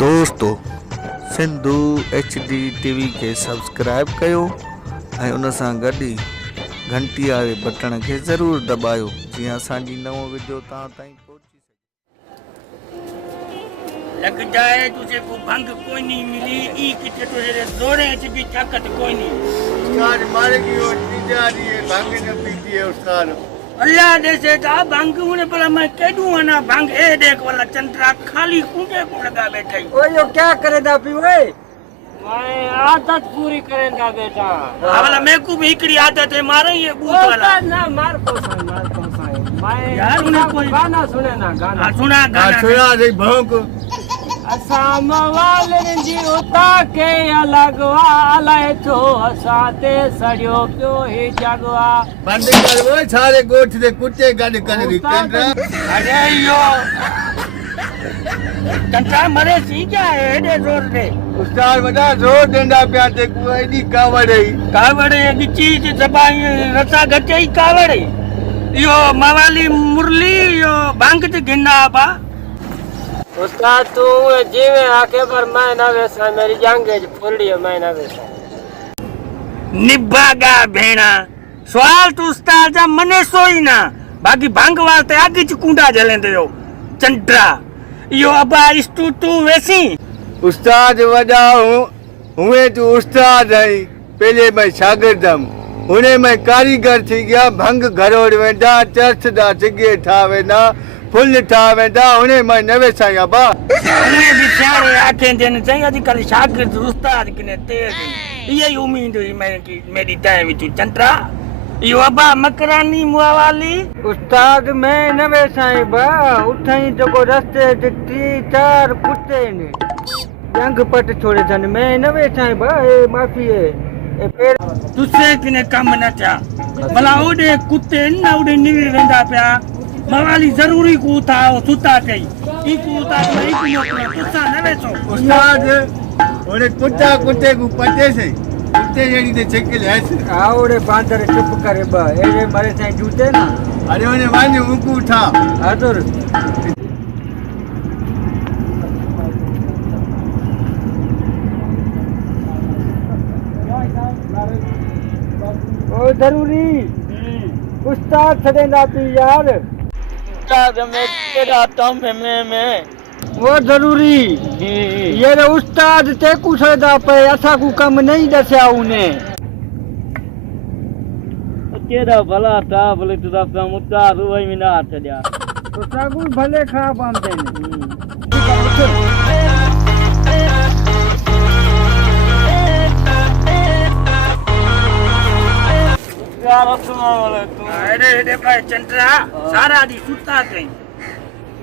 दोस्तों Sindhu HD TV के subscribe कयो ऐं उन सां गॾु ई घंटी वारे बटण खे ज़रूरु दॿायो जीअं असांजी नओं वीडियो तव्हां ताईं पहुची सघे। लग जाए तुझे को भंग कोई नहीं मिली ई किते तुझे जोड़े च भी ताकत कोई नहीं। उस्ताद मारेगी वो नींद आ रही है, भंग न पीती है उस्ताद। अल्लाह देसे ता भंग उन्हें बोला मैं केडू ना भंग ए देख वाला चंद्रा खाली कूंडे को लगा बैठा। ओ यो क्या करेदा पी ओए? मैं आदत पूरी करेंदा बेटा। वाला मैं को भी एकड़ी आदत है मारे ये बूत वाला ना मार को मैं यार उन्हें कोई गाना सुने ना गाना सुना गाना सुना दे भौंक असाम वाले जी उता के अलगवा लाए तो असाते सड़ियो क्यों ही जगवा बंद कर वो सारे गोठ दे कुत्ते गड कर दी चंद्रा। अरे यो चंद्रा मरे सी क्या है दे जोर दे उस्ताद बड़ा जोर देंदा पिया ते को एडी कावड़े की चीज जबाई रसा गटे कावड़े यो मवाली मुरली यो भंग ते गिन्ना बा उस्ताद तू जीवे आके पर मैं ना वैसा मेरी जांगे फुलड़ी है मैं ना वैसा निभागा भेणा सवाल तू उस्ताद जा मने सोई ना बाकी भंग वास्ते आगे च कुंडा जलेंदे हो चंद्रा यो अबा इस्तू तू वैसी उस्ताद वड़ा हुए तू उस्ताद है पहले मैं शागिर्दम हुने मैं कारीगर थी गया भंग घरोड़ वेंदा चर्च दा जगे ठा वेंदा फुल ठा वेंदा हुने मैं नवे साया बा उन्हें भी प्यारे आंखें देने चाहिए आजकल शागिर्द उस्ताद किने तेज ये उम्मीद हुई मेरी टाइम तू चंद्रा यो अबा मकरानी मुआवाली उस्ताद मैं नवे साई बा उठाई जको रस्ते ते 3-4 कुत्ते ने जंग पट छोड़े जन मैं नवे साई बा ए माफी है ए पेड़ तुझसे किने कम न था भला ओडे कुत्ते ना ओडे निवी वेंदा पिया मवाली जरूरी को था सुता कई ई को था नहीं को तुसा न वेसो उस्ताद ओरे कुत्ता कुत्ते को पते से कुत्ते जेडी ते छकल है आवड़े बांदर चुप करे बा ए मारे साई जूते ना अरे ओने वाने उनको उठा आदर ओ जरूरी उस्ताद सदेंदा पी यार उस्ताद में तेरा तम में वो जरूरी ये रे उस्ताद ते कुछदा पे असा को कम नहीं दस्या उने तेरा भला था भले तुदा कम उतार वही में ना चढ़या तो सागु भले खा बांधे ने अरे भाई चंद्रा सारा दी सुता कई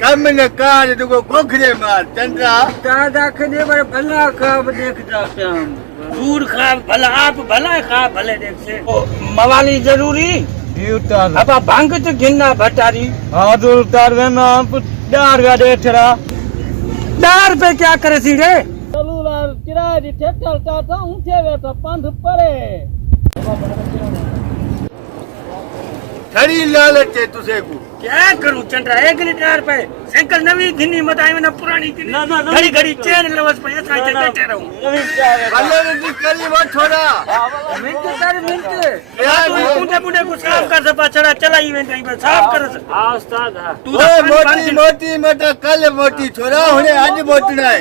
कम न कार दुगो गोखरे मार चंद्रा दादा खने पर भला खाब देखता प्याम दूर खा भला आप भला खा भले देख से मवाली जरूरी अब भंग तो गिन्ना भटारी हादुल तारवे में आप डार गा देथरा डार पे क्या करे सी रे चलूला किराए दी ठेठल टाटा ऊंचे वे तो पंध परे खड़ी लालच है तुसे को क्या करूं चंद्रा एक लीटर पे साइकिल नवी घिनी मताई में ना पुरानी घिनी घड़ी घड़ी चेन लवस पे ऐसा ही बैठे रहूं भले दी करी वो छोड़ा मिनट कर मिनट यार मुंडे मुंडे को साफ कर सपा चढ़ा चलाई में नहीं साफ कर हां उस्ताद तू ओ मोटी मोटी मटा कल मोटी छोड़ा हुने आज मोटना है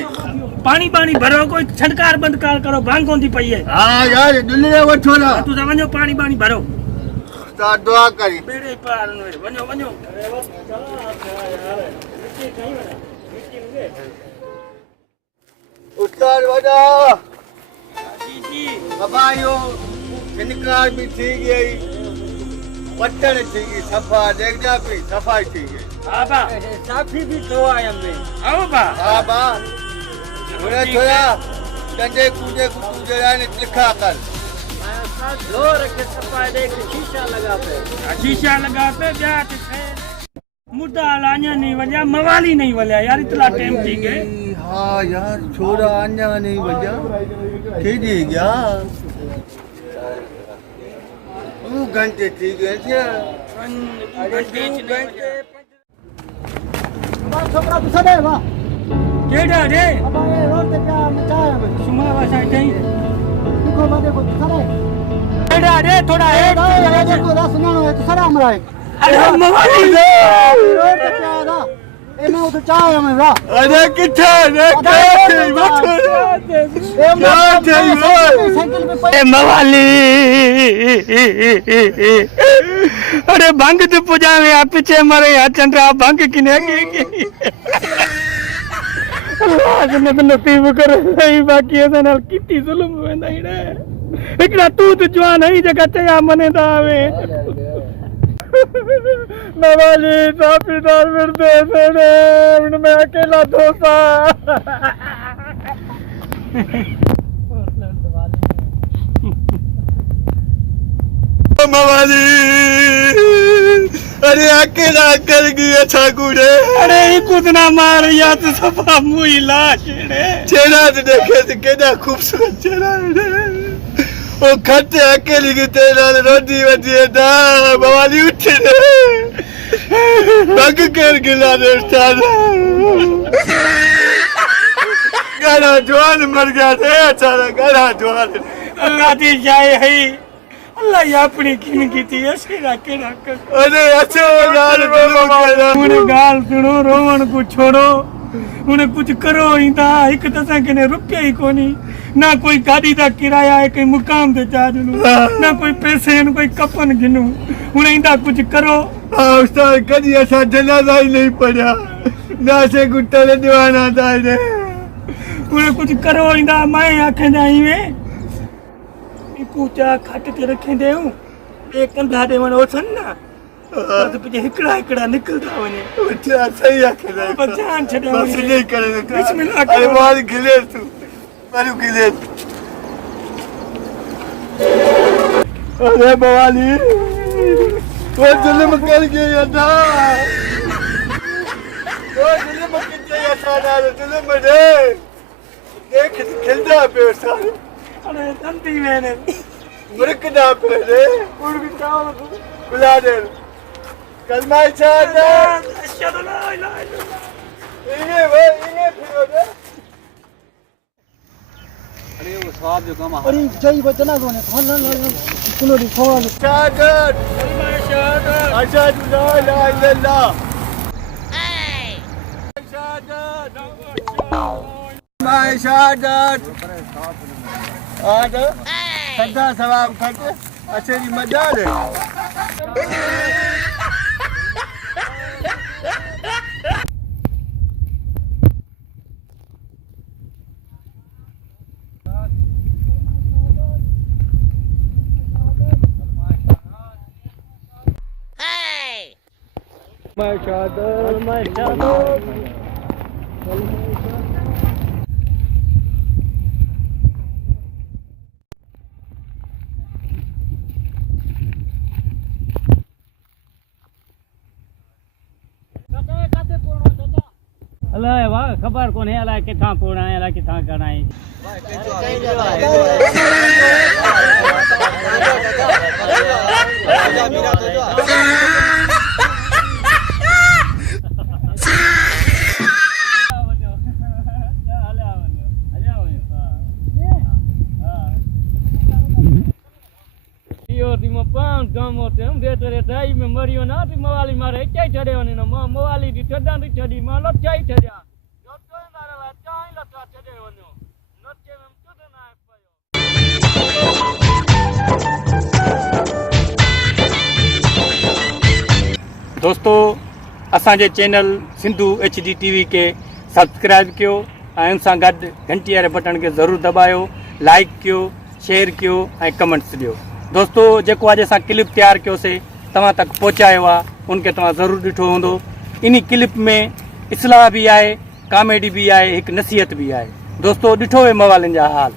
पानी पानी भरो कोई छटकार बंद करो भांग कोंदी पई है हां यार दुल्ले वो छोड़ा तू वञो पानी पानी भरो ता दुआ करी बेड़े पार वञो वञो उस्ताद वड़ा जी जी अबायो इनकार भी थी गई पट्टन थी गई सफा देखजा भी सफाई थी गई आबा साफी भी तो आया में आओ बा हां बा उन्हें छोड़ा डंडे कूदे को जरा ने लिखा कर जोर के सफाई देख शीशा लगा पे जाते मुद्दा ला냐 नहीं वजह मवाली नहीं वजह यार इतना टाइम थी गए हां यार छोरा अन्या नहीं वजह केडी गया 2 घंटे थी गए थे छोकरा तो सदे वाह केड़ा रे अबे रोड पे क्या मचाया है सुमावा साईं तई देखो मैं देखो सारे केड़ा रे थोड़ा है देखो दा सुनानो है तो सारा हमरा है अरे मवाली रोड पे क्या है ना ए मैं उधर चाय में रा अरे किथे रे साइकिल पे ए मवाली अरे भंग तो पुजावे आ पीछे मरे आ चंद्रा भंग किने की अल्लाह ने तो नसीब करे सही बाकी है नाल किती जुल्म वेंदा ही रे एकड़ा तू तो जवान है जगह ते आ मने दा आवे मवाली साफीदार मिलते रे मैं अकेला दोसा मवाली अरे अकेला कर गया ठाकुरे अरे कुछ ना मार या तो सफा मुई लाश रे चेहरा तो देखे तो केना खूबसूरत चेहरा है ओ खट्टे अकेली की तेरा रोटी बची है ना मवाली उठे रे बग कर गिला रे सारा गाना जवान मर गया थे अचानक गाना जवान अल्लाह दी जाए है अल्लाह ये अपनी किन की थी ऐसे रखे रख अरे अच्छे गाल उन्हें गाल सुनो रोवन को छोड़ो उन्हें कुछ करो इंदा एक तसा के रुपया ही कोनी ना कोई गाड़ी का किराया है कोई मुकाम दे चार्ज ना कोई पैसे न कोई कफन गिनू उन्हें इंदा कुछ करो उस्ताद कभी ऐसा जनाजा ही नहीं पड़ा ना से गुट्टा ले दीवाना था रे उन्हें कुछ करो इंदा मैं आखे जाई में कूचा खट के रखे दे एक कंधा दे मन ओसन ना तो पीछे हिकड़ा हिकड़ा निकलता वने अच्छा सही आखे रे जान छड़े बस नहीं करे बिस्मिल्लाह अरे मार गिले तू मारू गिले अरे बवाली वो जुल्म कर गया था वो जुल्म कितने था ना जुल्म रे देख खिलता पे सारे अरे तंती मैंने मुर्कदा पे रे उड़ जाओ बुला दे कलमा शहादत अशहदु ला इलाहा इल्लल्लाह इन्हें फिर रे अरे वो स्वाद जो कमा अरे जय बचना कोने हल हल हल कुलो दी खोल शहादत कलमा शहादत अशहदु ला इलाहा इल्लल्लाह कलमा शहादत आज सदा सवाब करके अच्छे की मजा ले मैं शहादत अल्लाह वाह खबर कोने अल्लाह किथा पूरा है अल्लाह किथा करना है गांव होते हम देते रे दाई में मरियो ना ती मवाली मारे चाई छड़े वने ना मवाली दी छडा दी छडी मा लो चाई छड्या जो तो मारे ला चाई लता छडे वनो नचे में तुद ना पायो दोस्तों असांजे चैनल सिंधु HD TV के सब्सक्राइब कयो ऐं उन सां गॾु घंटी वारे बटन खे ज़रूरु दॿायो लाइक कयो शेयर कयो ऐं कमेंट्स ॾियो दोस्तों जेको अॼु असां क्लिप तयारु कयोसीं तव्हां तक पहुचायो आहे उनखे तव्हां ज़रूरु ॾिठो हूंदो इन क्लिप में इस्लाह बि आहे कॉमेडी बि आहे हिकु नसीहत बि आहे दोस्तों ॾिठो वे मवालिन जा हाल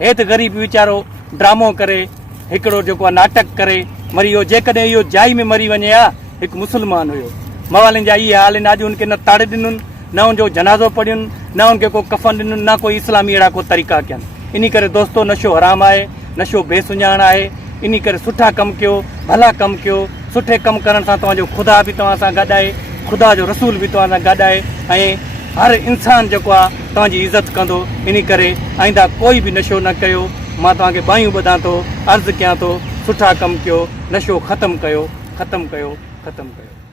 हे त ग़रीब वीचारो ड्रामो करे हिकिड़ो जेको आहे नाटक करे मरी वियो जेकॾहिं इहो जाइ में मरी वञे हा हिकु मुस्लमान हुयो मवालिन जा इहे हाल आहिनि अॼु उनखे न ताड़े ॾिनुनि न उनजो जनाज़ो पढ़ियुनि न उनखे को कफ़न ॾिनुनि न कोई इस्लामी अहिड़ा को तरीक़ा कयनि इन करे दोस्तों नशो हराम आहे नशो बेसुञाण आहे इन करे सुठा कमु कयो भला कमु कयो सुठे कमु करण सां तव्हांजो ख़ुदा बि तव्हां सां गॾु आहे ख़ुदा जो रसूल बि तव्हां सां गॾु आहे ऐं हर इंसान जेको आहे तव्हांजी इज़त कंदो। इन करे आईंदा कोई बि नशो न कयो। मां तव्हांखे बाहियूं ॿधां थो, अर्ज़ु कयां थो, सुठा कमु कयो, नशो ख़तमु कयो, ख़तमु कयो, ख़तमु कयो।